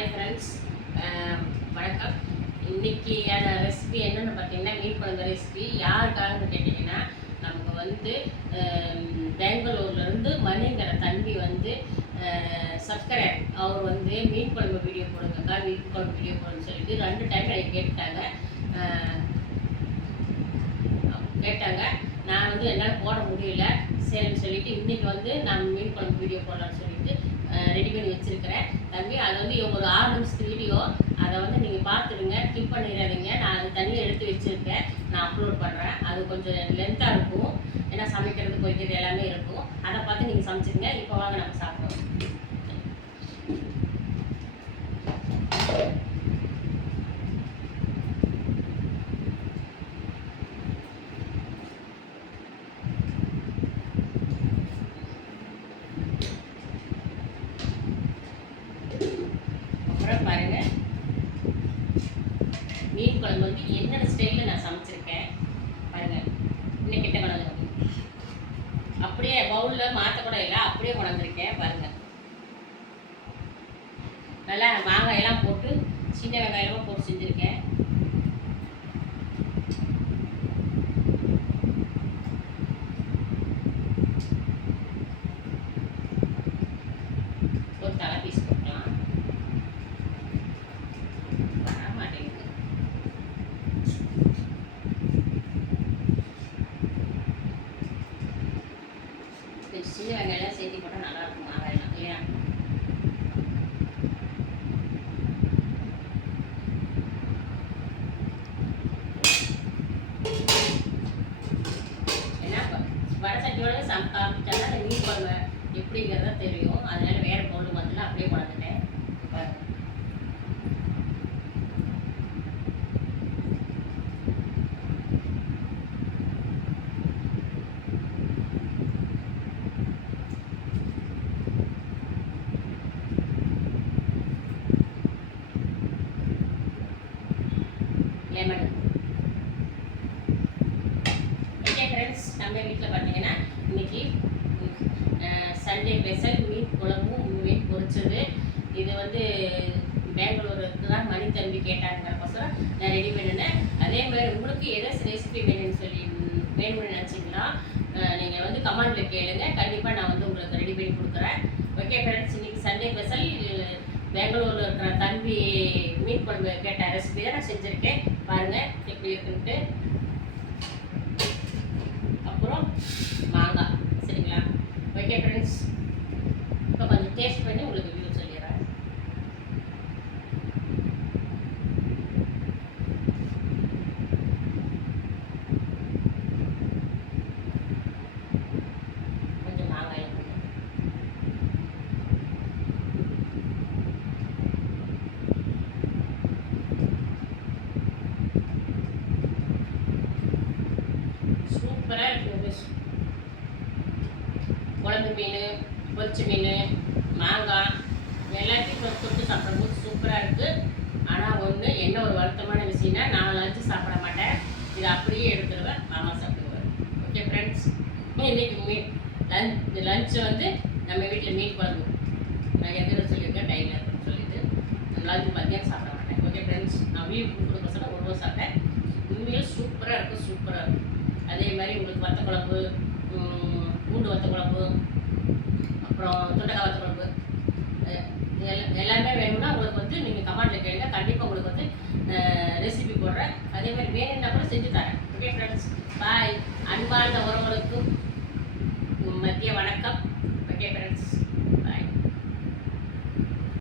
Hi friends, வணக்கம். இன்றைக்கியான recipe என்னென்னு பார்த்தீங்கன்னா, மீன் குழம்பு ரெசிபி. யாருக்காகன்னு கேட்டிங்கன்னா, நமக்கு வந்து பெங்களூர்லேருந்து மணிங்கிற தம்பி வந்து சப்ஸ்கிரைப் அவர் வந்து மீன் குழம்பு வீடியோ போடுங்கக்கா, மீன் குழம்பு வீடியோ போடுன்னு சொல்லிட்டு 2 டைம் எனக்கு கேட்டாங்க. நான் வந்து என்னால் போட முடியல, சரின்னு சொல்லிட்டு இன்றைக்கி வந்து நான் மீன் குழம்பு வீடியோ போடலான்னு சொல்லிட்டு ரெடி பண்ணி வச்சுருக்கிறேன். தம்பி, அது வந்து ஒரு 6 நிமிஷத்து வீடியோ, அதை வந்து நீங்கள் பார்த்துடுங்க, கிளிக் பண்ணிடாதீங்க. நான் அது தனியாக எடுத்து வச்சுருக்கேன், நான் அப்லோட் பண்ணுறேன். அது கொஞ்சம் லென்த்தாக இருக்கும், ஏன்னா சமைக்கிறது வைக்கிறது எல்லாமே இருக்கும். அதை பார்த்து நீங்கள் சமைச்சிடுங்க. இப்போ வாங்க நம்ம சாப்பிடுவோம். பாருங்க, மீன் குழம்பு வந்து என்னென்ன ஸ்டைலில் நான் சமைச்சிருக்கேன் பாருங்க. இன்னும் கிட்ட கொண்டாந்து அப்படியே பவுலில் மாற்றக்கூட இல்லை, அப்படியே கொண்டாந்துருக்கேன் பாருங்க. நல்லா மாங்காயெல்லாம் போட்டு சின்ன வெங்காயமாக போட்டு செஞ்சுருக்கேன். ஒரு தலை பீஸ் போட்டுக்கலாம். சின்ன வெங்காயம் சேர்த்து போட்டால் நல்லாயிருக்கும் மாங்காயெல்லாம், இல்லையா? ஏன்னா வடசட்டியோட காமிச்சாலும் அந்த மீன் குழம்பு எப்படிங்கிறத தெரியும். அதனால வேறு பொருள் வந்து அப்படியே கொண்டுட்டேன். லெமன். ஓகே ஃப்ரெண்ட்ஸ், நம்ம வீட்டில் பார்த்தீங்கன்னா இன்னைக்கு சண்டே ஸ்பெஷல் மீன் குழம்பும் மீன் பொரிச்சது. இது வந்து பெங்களூருக்கு தான் மணி தம்பி கேட்டாங்கிறப்போசரம் நான் ரெடி பண்ணினேன். அதே மாதிரி உங்களுக்கு ஏதாச்சும் ரெசிபி வேணும்னு நினச்சிங்கன்னா நீங்கள் வந்து கமெண்டில் கேளுங்க, கண்டிப்பாக நான் வந்து உங்களுக்கு ரெடி பண்ணி கொடுக்குறேன். ஓகே ஃப்ரெண்ட்ஸ், இன்னைக்கு சண்டே ஸ்பெஷல் பெங்களூரில் இருக்கிற தம்பி மீன் குழம்பு கேட்ட ரெசிபி தான் நான் செஞ்சுருக்கேன். பாருங்கள் எப்படி இருக்குன்ட்டு. அப்புறம் மாங்காய், சரிங்களா? ஓகே ஃப்ரெண்ட்ஸ், இப்போ கொஞ்சம் டேஸ்ட் பண்ணி உங்களுக்கு வியூ சொல்லிடுறேன். கொஞ்சம் மாங்காய் சூப்பராக இருக்குது. குழம்பு மீன், பொரிச்ச மீன், மாங்காய் எல்லாத்தையும் தொட்டு சாப்பிடும்போது சூப்பராக இருக்குது. ஆனால் என்ன ஒரு வருத்தமான விஷயம்னா, நான் லஞ்சு சாப்பிட மாட்டேன், இதை அப்படியே எடுத்துடுவேன், மாமா சாப்பிடுவேன். ஓகே ஃப்ரெண்ட்ஸ், இன்னைக்கு லஞ்சு வந்து நம்ம வீட்டில் மீன் குழம்பு. நான் எதில் சொல்லியிருக்கேன், டைமில் இருக்குன்னு சொல்லிட்டு லஞ்சு மத்தியானம் சாப்பிட மாட்டேன். ஓகே ஃப்ரெண்ட்ஸ், நான் வீடு கொடுக்குறதுக்கோசரம் ஒரு ரூபா சாப்பிட்டேன். உண்மையிலே சூப்பராக இருக்குது, சூப்பராக இருக்குது. அதே மாதிரி உங்களுக்கு வத்த குழம்பு, பூண்டு வத்த குழம்பு, அப்புறம் தொண்டைக்காய் வத்த குழம்பு எல்லாமே வேணும்னா உங்களுக்கு வந்து நீங்கள் கமெண்டில் கேளுங்க, கண்டிப்பாக உங்களுக்கு வந்து ரெசிபி போடுறேன். அதே மாதிரி வேணும்னா கூட செஞ்சு தரேன். ஓகே ஃப்ரெண்ட்ஸ், பாய். அன்பார்ந்த உறவுகளுக்கு மதிய வணக்கம்.